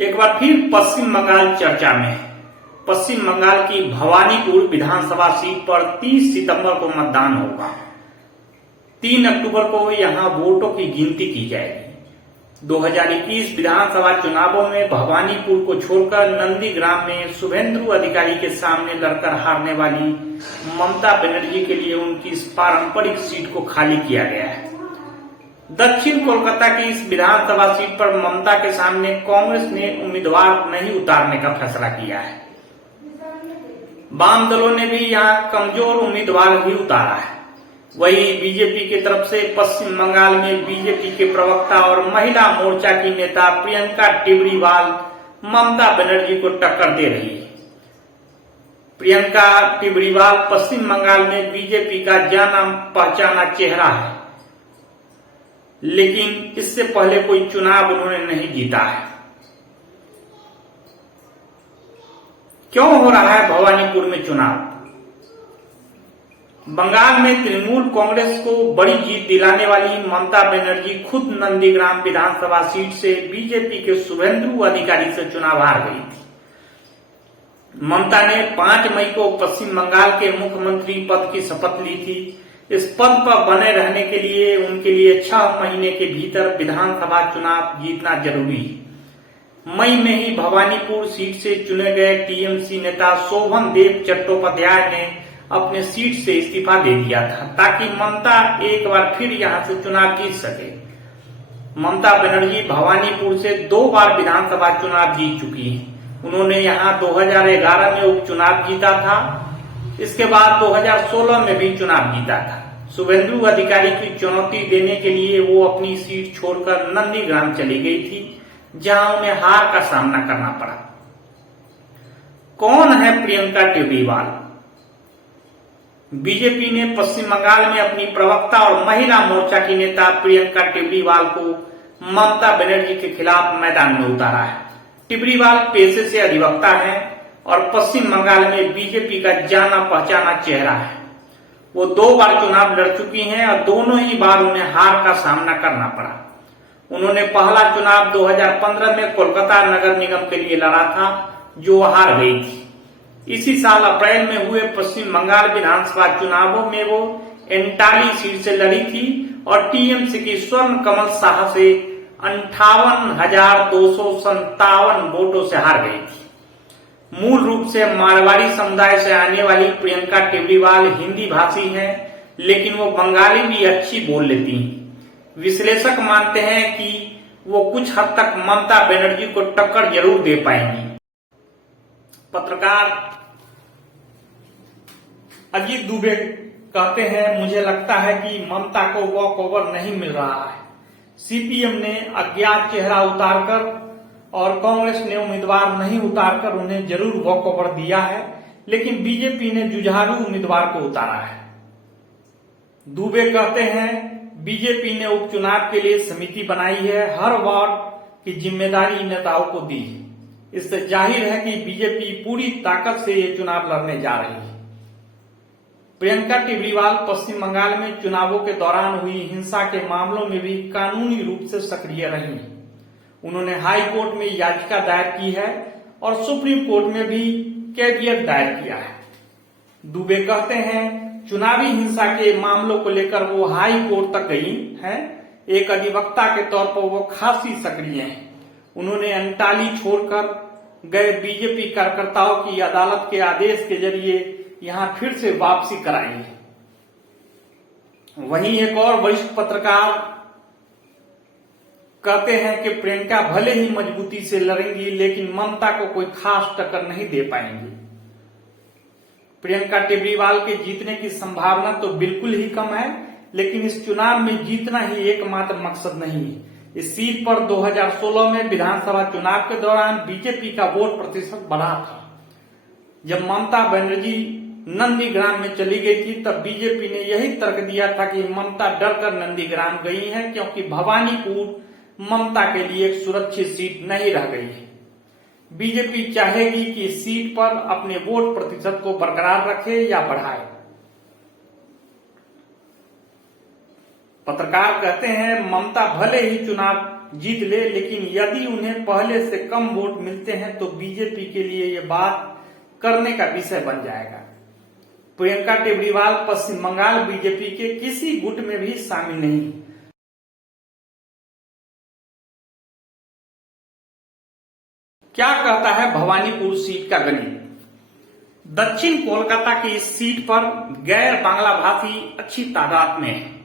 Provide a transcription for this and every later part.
एक बार फिर पश्चिम बंगाल चर्चा में। पश्चिम बंगाल की भवानीपुर विधानसभा सीट पर 30 सितंबर को मतदान होगा। 3 अक्टूबर को यहां वोटों की गिनती की जाएगी। 2021 विधानसभा चुनावों में भवानीपुर को छोड़कर नंदीग्राम में शुभेंदु अधिकारी के सामने लड़कर हारने वाली ममता बनर्जी के लिए उनकी इस पारंपरिक सीट को खाली किया गया है। दक्षिण कोलकाता की इस विधानसभा सीट पर ममता के सामने कांग्रेस ने उम्मीदवार नहीं उतारने का फैसला किया है। वाम दलों ने भी यहां कमजोर उम्मीदवार ही उतारा है। वहीं बीजेपी की तरफ से पश्चिम बंगाल में बीजेपी के प्रवक्ता और महिला मोर्चा की नेता प्रियंका टिबरीवाल ममता बनर्जी को टक्कर दे रही है। प्रियंका टिबरीवाल पश्चिम बंगाल में बीजेपी का जाना पहचाना चेहरा है, लेकिन इससे पहले कोई चुनाव उन्होंने नहीं जीता है। क्यों हो रहा है भवानीपुर में चुनाव? बंगाल में तृणमूल कांग्रेस को बड़ी जीत दिलाने वाली ममता बनर्जी खुद नंदीग्राम विधानसभा सीट से बीजेपी के शुभेंदु अधिकारी से चुनाव हार गई थी। ममता ने 5 मई को पश्चिम बंगाल के मुख्यमंत्री पद की शपथ ली थी। इस पद पर बने रहने के लिए उनके लिए 6 महीने के भीतर विधानसभा चुनाव जीतना जरूरी है। मई में ही भवानीपुर सीट से चुने गए टीएमसी नेता शोभन देव चट्टोपाध्याय ने अपने सीट से इस्तीफा दे दिया था, ताकि ममता एक बार फिर यहां से चुनाव जीत सके। ममता बनर्जी भवानीपुर से 2 बार विधानसभा चुनाव जीत चुकी है। उन्होंने यहां 2011 में उपचुनाव जीता था। इसके बाद 2016 में भी चुनाव जीता था। शुभेंदु अधिकारी की चुनौती देने के लिए वो अपनी सीट छोड़कर नंदीग्राम चली गई थी, जहां उन्हें हार का सामना करना पड़ा। कौन है प्रियंका टिबरीवाल? बीजेपी ने पश्चिम बंगाल में अपनी प्रवक्ता और महिला मोर्चा की नेता प्रियंका टिबरीवाल को ममता बनर्जी के खिलाफ मैदान में उतारा है। टिबरीवाल पेशे से अधिवक्ता है और पश्चिम बंगाल में बीजेपी का जाना पहचाना चेहरा है। वो 2 बार चुनाव लड़ चुकी हैं और दोनों ही बार उन्हें हार का सामना करना पड़ा। उन्होंने पहला चुनाव 2015 में कोलकाता नगर निगम के लिए लड़ा था, जो हार गई थी। इसी साल अप्रैल में हुए पश्चिम बंगाल विधानसभा चुनावों में वो एंटाली सीट से लड़ी थी और टीएमसी की स्वर्ण कमल शाह से 58,257 वोटों से हार गई थी। मूल रूप से मारवाड़ी समुदाय से आने वाली प्रियंका टिबरीवाल हिंदी भाषी हैं, लेकिन वो बंगाली भी अच्छी बोल लेती हैं। विश्लेषक मानते हैं कि वो कुछ हद तक ममता बनर्जी को टक्कर जरूर दे पाएंगी। पत्रकार अजीत दुबे कहते हैं, मुझे लगता है कि ममता को वॉक ओवर नहीं मिल रहा है। सीपीएम ने अज्ञात चेहरा उतारकर और कांग्रेस ने उम्मीदवार नहीं उतारकर उन्हें जरूर वॉक ओवर दिया है, लेकिन बीजेपी ने जुझारू उम्मीदवार को उतारा है। दुबे कहते हैं, बीजेपी ने उपचुनाव के लिए समिति बनाई है, हर वार्ड की जिम्मेदारी नेताओं को दी है। इससे जाहिर है कि बीजेपी पूरी ताकत से ये चुनाव लड़ने जा रही है। प्रियंका टिबरीवाल पश्चिम बंगाल में चुनावों के दौरान हुई हिंसा के मामलों में भी कानूनी रूप से सक्रिय रही हैं। उन्होंने हाई कोर्ट में याचिका दायर की है और सुप्रीम कोर्ट में भी कैवियट दायर किया है। दुबे कहते हैं, चुनावी हिंसा के मामलों को लेकर वो हाई कोर्ट तक गई हैं। एक अधिवक्ता के तौर पर वो खासी सक्रिय हैं। उन्होंने अंटाली छोड़कर गए बीजेपी कार्यकर्ताओं की अदालत के आदेश के जरिए यहां फिर से वापसी कराई है। वहीं एक और वरिष्ठ पत्रकार कहते हैं कि प्रियंका भले ही मजबूती से लड़ेंगी, लेकिन ममता को कोई खास टक्कर नहीं दे पाएंगी। प्रियंका टिबरीवाल के जीतने की संभावना तो बिल्कुल ही कम है, लेकिन इस चुनाव में जीतना ही एकमात्र मकसद नहीं है। इस सीट पर 2016 में विधानसभा चुनाव के दौरान बीजेपी का वोट प्रतिशत बढ़ा था। जब ममता बनर्जी नंदीग्राम में चली गई थी, तब बीजेपी ने यही तर्क दिया था कि ममता डरकर नंदीग्राम गई है, क्योंकि भवानीपुर ममता के लिए एक सुरक्षित सीट नहीं रह गई है। बीजेपी चाहेगी कि इस सीट पर अपने वोट प्रतिशत को बरकरार रखे या बढ़ाए। पत्रकार कहते हैं, ममता भले ही चुनाव जीत ले, लेकिन यदि उन्हें पहले से कम वोट मिलते हैं तो बीजेपी के लिए ये बात करने का विषय बन जाएगा। प्रियंका टेबरीवाल पश्चिम बंगाल बीजेपी के किसी गुट में भी शामिल नहीं। क्या कहता है भवानीपुर सीट का गणित? दक्षिण कोलकाता की इस सीट पर गैर बांग्ला भाषी अच्छी तादाद में है।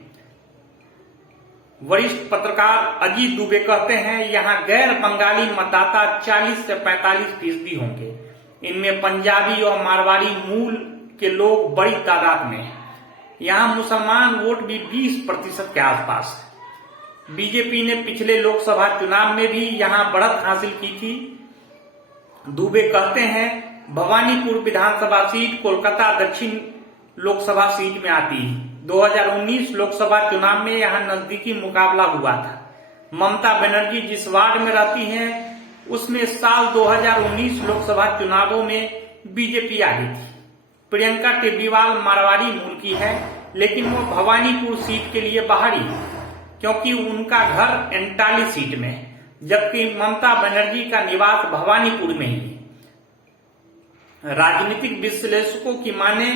वरिष्ठ पत्रकार अजीत दुबे कहते हैं यहां गैर बंगाली मतदाता 40 से 45% होंगे। इनमें पंजाबी और मारवाड़ी मूल के लोग बड़ी तादाद में हैं। यहां मुसलमान वोट भी 20% के आसपास है। बीजेपी ने पिछले लोकसभा चुनाव में भी यहां बढ़त हासिल की थी। दुबे कहते हैं भवानीपुर विधानसभा सीट कोलकाता दक्षिण लोकसभा सीट में आती है। 2019 लोकसभा चुनाव में यहां नजदीकी मुकाबला हुआ था। ममता बनर्जी जिस वार्ड में रहती हैं उसमें साल 2019 लोकसभा चुनावों में बीजेपी आगी थी। प्रियंका टेबरीवाल मारवाड़ी मूल की है, लेकिन वो भवानीपुर सीट के लिए बाहरी है क्योंकि उनका घर एंटाली सीट में है, जबकि ममता बनर्जी का निवास भवानीपुर में ही है। राजनीतिक विश्लेषकों की माने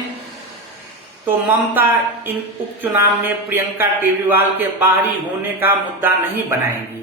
तो ममता इन उपचुनाव में प्रियंका टेबरीवाल के बाहरी होने का मुद्दा नहीं बनाएंगी।